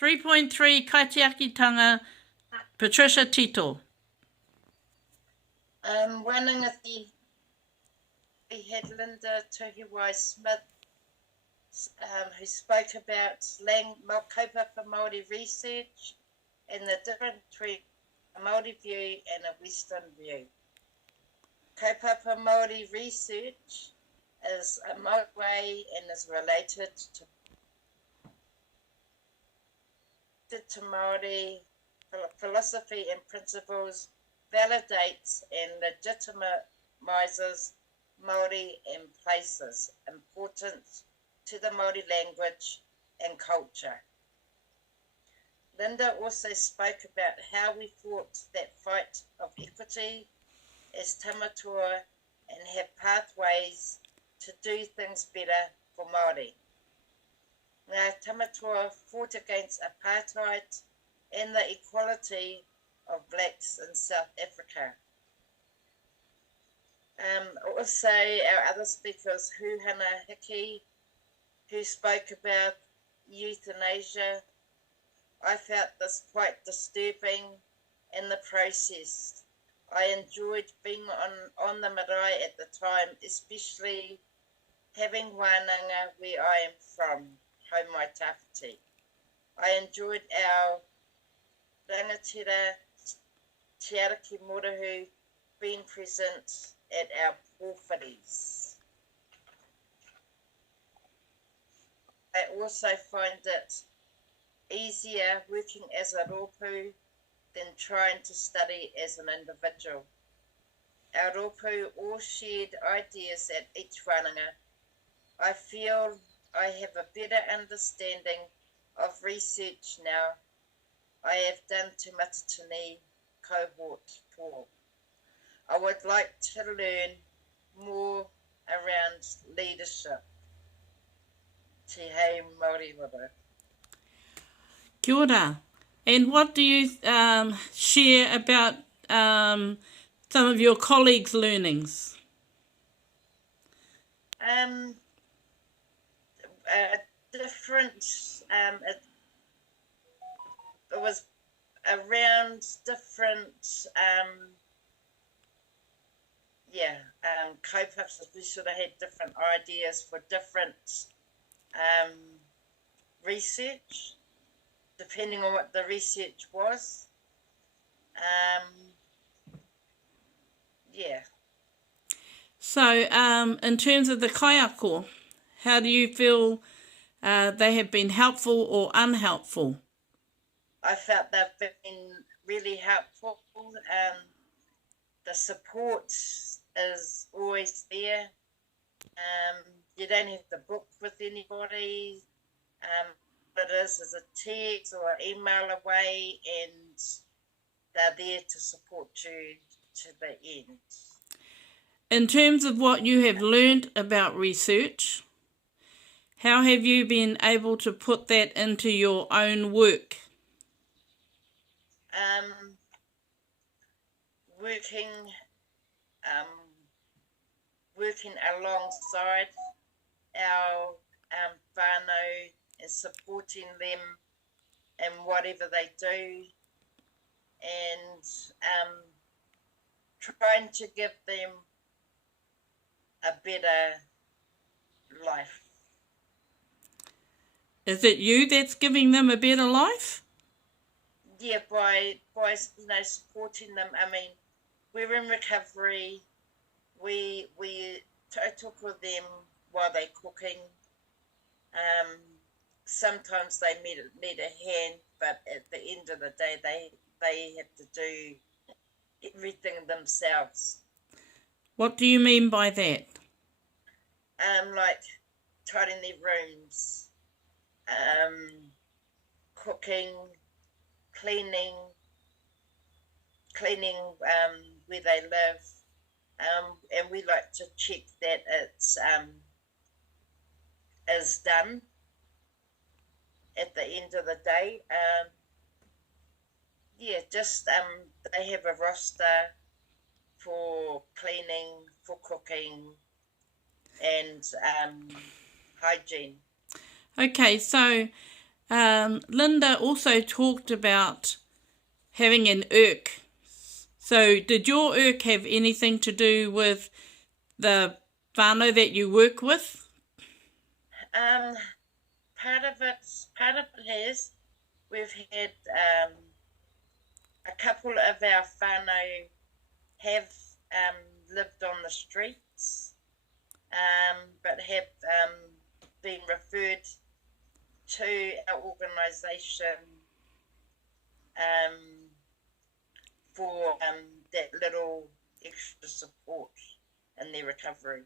3.3 kaitiakitanga, Trish Tito. Wanangati, we had Linda Tuhiwai-Smith, who spoke about kaupapa Māori research and the difference between a Māori view and a Western view. Kaupapa Māori research is a Māori way and is related to Māori philosophy and principles, validates and legitimizes Māori and places importance to the Māori language and culture. Linda also spoke about how we fought that fight of equity as tamatoa and have pathways to do things better for Māori. Ngā tamatoa fought against apartheid and the equality of blacks in South Africa. Also, our other speakers, Huhana Hiki, who spoke about euthanasia. I felt this quite disturbing in the process. I enjoyed being on the marae at the time, especially having wānanga where I am from, Haumai Tāwhiti. I enjoyed our rangatira Te Araki Morahu being present at our pōwhiris. I also find it easier working as a rōpū than trying to study as an individual. Our rōpū all shared ideas at each wānanga. I feel I have a better understanding of research now. I have done Te Matatini cohort 4. I would like to learn more around leadership. Te hei Māori wara. Kia ora. And what do you share about some of your colleagues' learnings? Different, it was around different, kaupapa. We sort of had different ideas for different research, depending on what the research was. So, in terms of the kaiako, how do you feel they have been helpful or unhelpful? I felt they've been really helpful. The support is always there. You don't have to book with anybody. What it is a text or email away, and they're there to support you to the end. In terms of what you have learned about research, how have you been able to put that into your own work? Working alongside our whānau and supporting them in whatever they do, and trying to give them a better life. Is it you that's giving them a better life? Yeah, by supporting them. I mean, we're in recovery. We talk with them while they're cooking. Sometimes they need a hand, but at the end of the day, they have to do everything themselves. What do you mean by that? Like tidying their rooms, cooking, cleaning where they live, and we like to check that it's is done at the end of the day. They have a roster for cleaning, for cooking, and hygiene. Okay, so Linda also talked about having an irk. So did your irk have anything to do with the whānau that you work with? Part of it has. We've had a couple of our whānau have lived on the streets, but have been referred to our organisation for that little extra support in their recovery.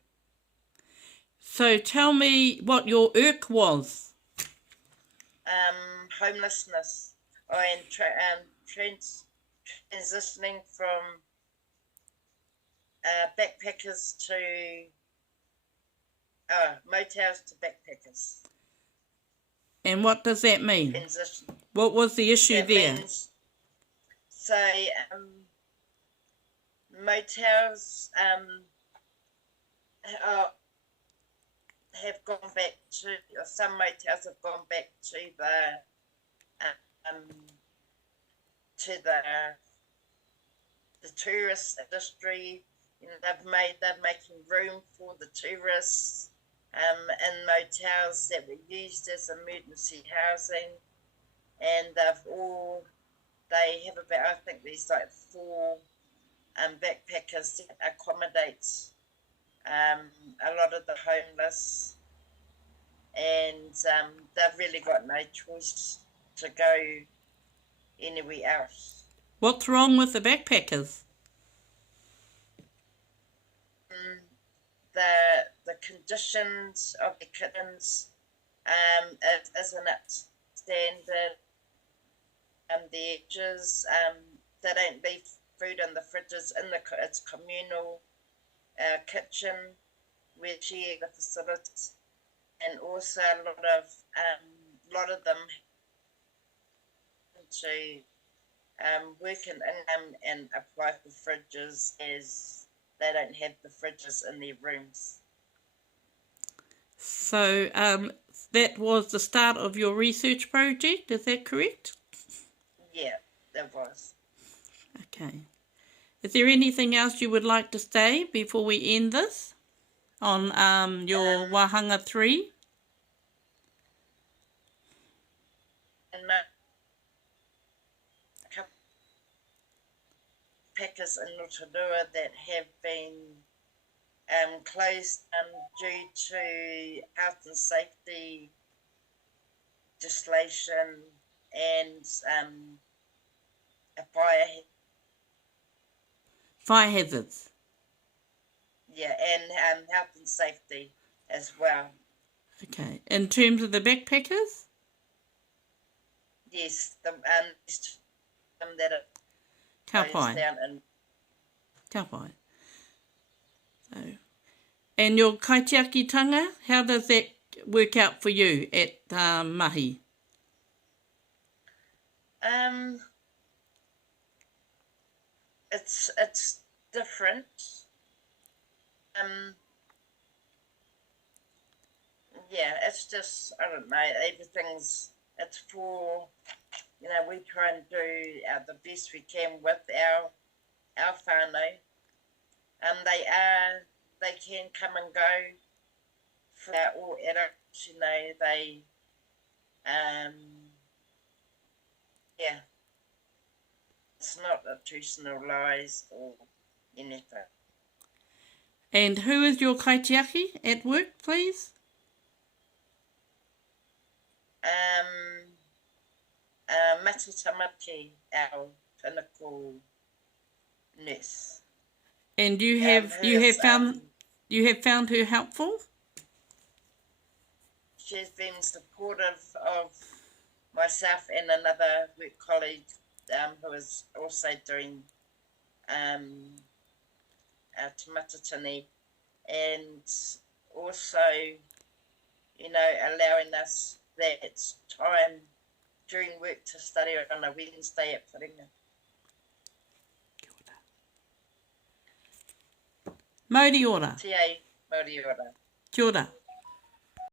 So tell me what your irk was. Homelessness and transitioning from backpackers to motels to backpackers. And what does that mean? Transition. What was the issue That there? means, so motels have gone back to, or some motels have gone back to the tourist industry. You know, they're making room for the tourists in motels that were used as emergency housing, and they have about, I think there's like 4 backpackers that accommodate a lot of the homeless, and they've really got no choice to go anywhere else. What's wrong with the backpackers? The conditions of the kittens isn't up to standard. The edges, they don't leave food in the fridges. It's communal kitchen where share the facilities, and also a lot of them to work in income and apply for fridges, as they don't have the fridges in their rooms. So that was the start of your research project, is that correct? Yeah, that was. Okay. Is there anything else you would like to say before we end this on your Wahanga 3? And a couple of packers in Rotorua that have been closed due to health and safety legislation and a Fire hazards. Yeah, and health and safety as well. Okay. In terms of the backpackers? Yes, that are Ka closed pai. down in. Ka pai. So, and your kaitiakitanga, how does that work out for you at Mahi? It's different. Yeah, it's just, I don't know, it's for, you know, we try and do the best we can with our whānau. They can come and go for all adults, you know, yeah. It's not institutionalised or anything. And who is your kaitiaki at work, please? Mati Tamati, our clinical nurse. And you have found her helpful? She's been supportive of myself and another work colleague who is also doing tamatatini, and also, you know, allowing us that time during work to study on a Wednesday at Whiringa. Mauri ora. Tia, Mauri ora. Kia ora.